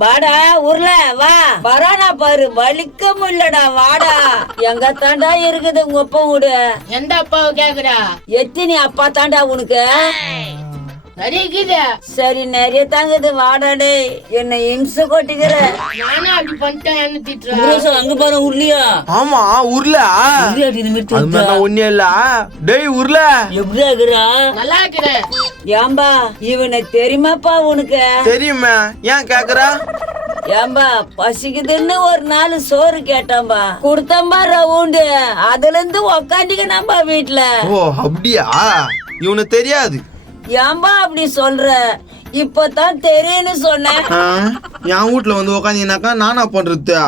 வாடா ஊர்ல வா வரானா பாரு வலிக்க முடியலடா வாடா எங்க தாண்டா இருக்குது உங்க அப்பா வீடு எந்த அப்பாவை கேக்குறா எத்தினி அப்பா தாண்டா உனக்கு நிறைய இருக்குது சரி நிறைய தாங்குது வாடாடே என்ன இம்ச கொட்டிக்கிற நானே அப்படி பண்ணிட்டேன் என்ன திட்டுறா அங்க பாரு உருளியா ஆமா உருள ஒன்னே இல்ல டேய் உருள எப்படி ஆகுறா நல்லா இருக்கிறேன் ஏம்பா இவனை தெரியுமாப்பா உனக்கு தெரியுமே ஏன் கேக்குற ஏம்பா பசிக்குதுன்னு ஒரு நாள் சோறு கேட்டாம்பா குடுத்தம்பா ரவுண்டு அதுல இருந்து உக்காண்டிக்கனாம்பா வீட்டுல ஓ அப்படியா இவனுக்கு தெரியாது ஏம்பா அப்படி சொல்ற இப்பதான் தெரியும்னு சொன்னேன் என் வீட்டுல வந்து உக்காந்தீங்கன்னாக்கா நானா பண்றது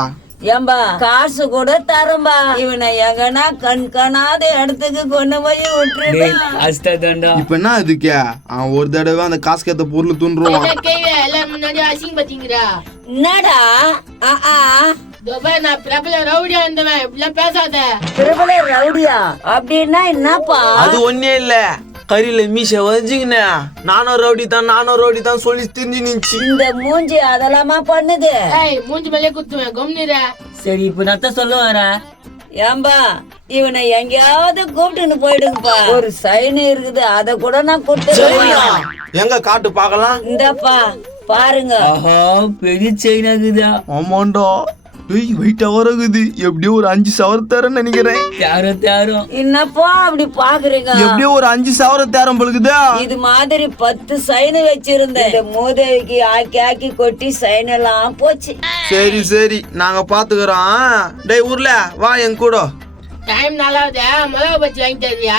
ஏம்பா காசு கூட தரம்பா இவனை எங்கன்னா கண் காணாத இடத்துக்கு கொண்டு போய் விட்டுருடா இப்ப என்ன அதுக்கு அவன் ஒரு தடவை அந்த காசு கேத்த பொருள் துண்டுருவான் எல்லாரும் முன்னாடி அசிங்க பாத்தீங்கடா என்னடா நான் பிரபல ரவுடியா இருந்தவன் இப்படிலாம் பேசாத பிரபல ரவுடியா அப்படின்னா என்னப்பா அது ஒன்னே இல்ல கறியில மீச வச்சுங்கண்ணே நானும் ரவுடி தான் சொல்லி தெரிஞ்சு நிச்சு இந்த மூஞ்சி அதெல்லாமா பண்ணுது மூஞ்சி மேலே குத்துவேன் கொம்னிரா சரி இப்ப நத்த சொல்ல வர ஏம்பா இவனை எங்கேயாவது கூப்பிட்டுன்னு போயிடுங்கப்பா ஒரு சைன் இருக்குது அத கூட நான் கொடுத்துருவேன் எங்க காட்டு பாக்கலாம் இந்தப்பா பாருங்க பெரிய செயின் ஆகுதா ஆமாண்டா ஏய் வெயிட் இருக்குது எப்படியோ ஒரு 5 சவரம் தரேன்னு நினைக்கிறேன் என்னப்பா அப்படி பாக்குறீங்க எப்படியோ ஒரு 5 சவரம் தரம் பழுகுதா இது மாதிரி 10 சைன் வச்சிருந்தேன் இந்த மூதேவிக்கு ஆக்கி கொட்டி சைன் எல்லாம் போச்சு சரி நாங்க பாத்துக்கிறோம் டேய் ஊர்ல வா என் கூட டைம் நல்லாவது மிளகா பச்சி வாங்கி தருவியா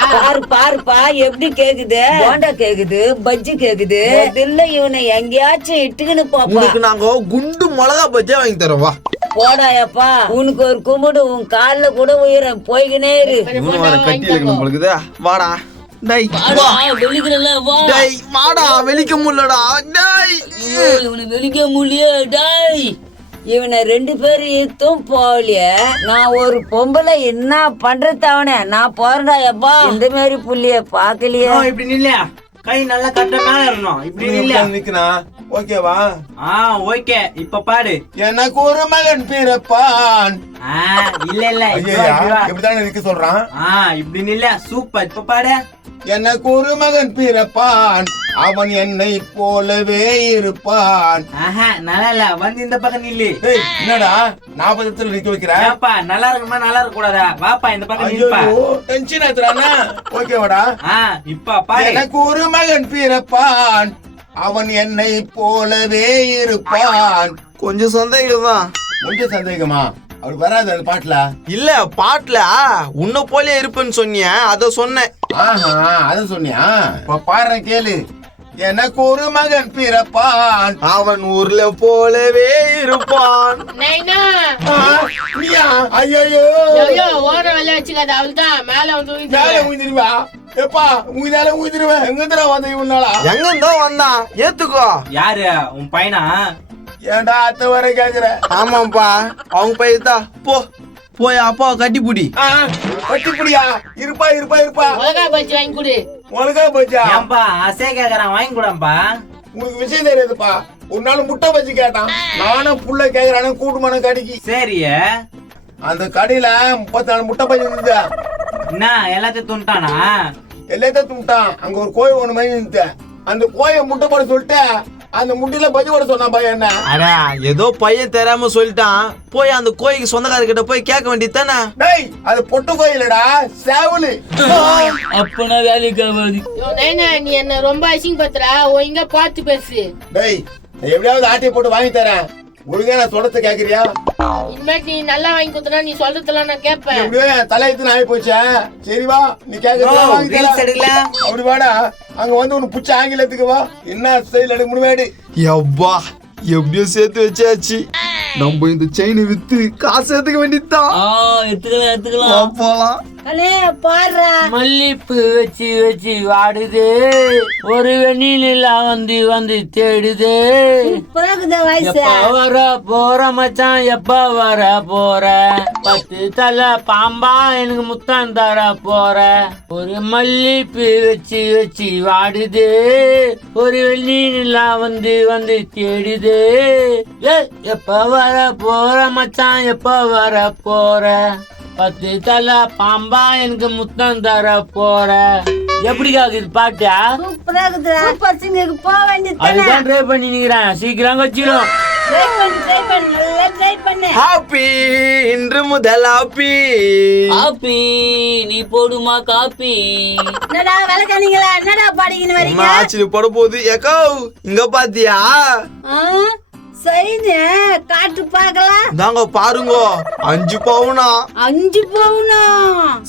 பாருப்பா எப்படி கேக்குது போண்டா கேக்குது பஜ்ஜி கேக்குது இல்ல இவனை எங்கேயாச்சும் இட்டுக்குன்னு போப்பா உனக்கு நாங்க குண்டு மிளகா பஜ்ஜியா வாங்கி தரோம் வா போடாயப்பா உனக்கு ஒரு கும்பிடு உன் கால்ல கூட உயிரம் போய்கினே இரு இவன் வர கட்டி இருக்கணும் பழுகுதா வாடா டேய் டேய் வாடா வெளிக்க முடியலடா டேய் இவனை வெளிக்க முடியல இவனை 2 பேரும் இத்தும் போகலையே நான் ஒரு பொம்பளை என்ன பண்றது அவனை நான் போறடா எப்பா இந்த மாதிரி புள்ளிய பாக்கலையே இப்படி நில்ல கை நல்லா கட்ட மேல இருக்கணும் இப்படி நில்ல நிக்கனா ஓகேவா ஓகே இப்ப பாடு எனக்கு ஒரு மகன் பிறப்பான் இல்ல இப்படிதான் நிக்க சொல்றான் இப்படி நில்ல சூப்பர் இப்ப பாடு எனக்கு ஒரு மகன் பிறப்பான் அவன் என்னை போலவே இருப்பான் நல்லா இல்ல வந்து இந்த பக்கம் நில்லு என்னடா 40 நிக்க வைக்கிறப்பா நல்லா இருக்குமா நல்லா இருக்க கூடாதா வாப்பா இந்த பக்கம் நில்லுப்பா டென்ஷன் ஆத்துறானா ஓகேவாடா இப்ப பாரு எனக்கு ஒரு மகன் பிறப்பான் அவன் என்னை போலவே இருப்பான் கொஞ்சம் சந்தேகம் தான் கொஞ்சம் சந்தேகமா அப்படி வராது அந்த பாட்டுல இல்ல பாட்டுல உன்ன போலே இருப்பேன்னு சொன்னிய அத சொன்னேன் அத சொன்னியா பாரு கேளு எனக்கு ஒரு மகன் பிறப்பான் அவன் ஊர்ல போலவே இருப்பான் ஐயோ ஓர வேலை வச்சுக்காத அவள்தான் மேல வந்து ஊதிருவா எப்பா ஊதினால ஊதிருவேன் எங்க வந்த இவனால எங்க வந்தான் ஏத்துக்கோ யாரு உன் பையனா ஏன்டா அத்தை வர கேக்குற ஆமாப்பா அவங்க பையதான் போய் அப்பாவை கட்டிப்புடி கட்டிப்புடியா இருப்பா மிளகா பச்சி வாங்கி கொடு மிளகா பஜ்ஜா ஏன்பா அசே கேக்குறான் வாங்கி கூடப்பா உனக்கு விஷயம் தெரியாதுப்பா ஒரு நாள் முட்டை பஜ்ஜி கேட்டான் நானும் புள்ள கேக்குறானு கூட்டுமான கடைக்கு சரி அந்த கடையில 34 முட்டை பஜ்ஜி இருந்தது என்ன எல்லாத்தையும் துண்டானா எல்லாத்தையும் துண்டான் அங்க ஒரு கோழி ஒண்ணு மாதிரி இருந்துச்சு அந்த கோயை முட்டை போட சொல்லிட்டு அந்த முட்டையில பஜ்ஜி போட சொன்னா பையன் என்ன ஏதோ பையன் தெரியாம சொல்லிட்டான் போய் அந்த கோயிலுக்கு சொந்தக்காரர்கிட்ட போய் கேட்க வேண்டியது தானே டேய் அது பொட்டு கோயிலடா சேவலு அப்பனா வேலைக்கு ஆகாது நீ என்ன ரொம்ப அசிங்க பத்துறா இங்க பார்த்து பேசு டேய் எப்படியாவது ஆட்டியை போட்டு வாங்கி தரேன் ஒழுங்கா நான் சொல்றத கேக்குறியா இனிமேல் நீ நல்லா வாங்கி கொடுத்தனா நீ சொல்றதெல்லாம் நான் கேட்பேன் தலையத்து ஆகி போச்சா சரி வா நீ கேக்குறீங்களா அப்படி வாடா அங்க வந்து உனக்கு புச்ச ஆங்கிலத்துக்கு வா என்ன ஸ்டைல் எடுக்க முடியாது யப்பா எப்படியோ சேர்த்து வச்சாச்சு நம்ம இந்த செயினை வித்து காசு எடுத்துக்க வேண்டியதுதான் எடுத்துக்கலாம் போலாம் கண்ணே பாடுறா. மல்லிப்பு வச்சு வச்சு வாடுது, ஒரு வெண்ணில வந்து வந்து தேடுது. எப்ப வர போற மச்சான், எப்ப வர போற, 10 தலை பாம்பா எனக்கு முத்தம் தர போற. ஒரு மல்லிப்பு வச்சு வச்சு வாடுது, ஒரு வெண்ணில வந்து வந்து தேடுது. எப்ப வர போற மச்சான், எப்ப வர போற, 10 தலை பாம்பா எனக்கு முத்தம் தர போற. எப்படி காக்குது பாட்டா? சூப்பரா இருக்குதுடா. சூப்பர் சிங்கருக்கு போக வேண்டியது. அதுதான் ட்ரை பண்ணி நிக்கிறேன், சீக்கிரம் வச்சிடும். ட்ரை பண்ணு நல்லா ட்ரை பண்ணு. ஹாப்பி இன்று முதல் ஹாப்பி. காப்பி நீ போடுமா காப்பி. என்னடா விளக்கானீங்களா? என்னடா பாடிக்கின்னு வரீங்க? ஆச்சு போட போகுது. ஏக்கோ இங்க பாத்தியா? சரிங்க, காட்டு பாக்கலாம். தாங்க பாருங்க, 5 பவுனா. 5 பவுனா?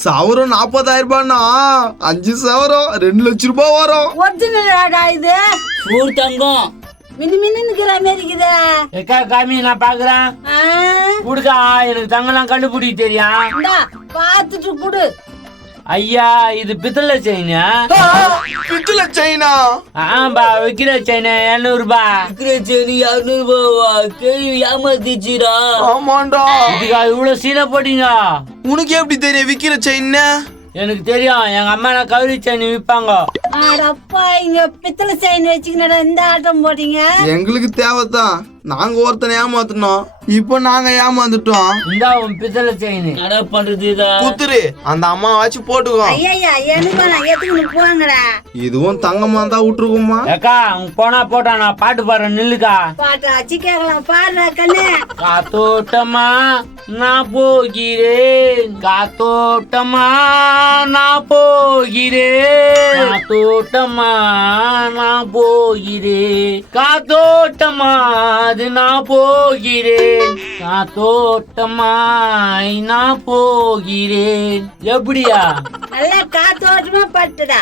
சவரம் 40,000 ரூபாய்னா 5 சவரம் 2 லட்சம் ரூபாய் வரும். ஒரிஜினலாடா இது? ஊர் தங்கம். மினு மின்னுக்கிற மாதிரி இருக்குதா? எக்கா காமி நான் பாக்குறேன். குடுக்கா, எனக்கு தங்கலாம் கண்டுபிடிக்க தெரியும். இந்தா பாத்துட்டு குடு. ஐயா இது பித்தளை செயினா? பித்தளை செயினா? ஆம்பா, விக்கிற செயினா 200 ரூபாய். விக்கிற செயின் 200 ரூபாவா? கேள்வி ஏமாத்திச்சுடா. ஆமாண்டா. இதுக்கா இவ்வளவு சீனை போட்டீங்க? உனக்கு எப்படி தெரியும் விக்கிற செயின்? எனக்கு தெரியும், எங்க அம்மா நான் கவுரி செயின் விற்பாங்க. அப்பா, இங்க பித்தளை செயின் வச்சுக்கினடா இந்த ஆட்டம் போட்டீங்க. எங்களுக்கு தேவைதான், நாங்க ஒருத்தனை ஏமாத்தணும், இப்போ நாங்க ஏமாந்துட்டோம். இந்தா உன் பித்தளை செயின். என்ன பண்றது இதா? குத்துரு, அந்த அம்மா வச்சு போட்டுக்கோ. ஐயா எனக்கு நான் எதுக்கு போங்கடா. இதுவும் தங்கமா தான் விட்டுருக்குமா? ஏக்கா உங்க போனா போட்டா, நான் பாட்டு பாடுறேன், நில்லுக்கா. பாட்டு அச்சு கேக்கலாம், பாடுற கண்ணு. காத்தோட்டமா நான் போகிறேன், காத்தோட்டமா நான் போகிறேன், காத்தோட்டமா நான் போகிறேன், காத்தோட்டமா அது நான் போகிறேன், காத்தோட்டமாய் நான் போகிறேன். எப்படியா? நல்லா காத்தோட்டமா பட்டுடா.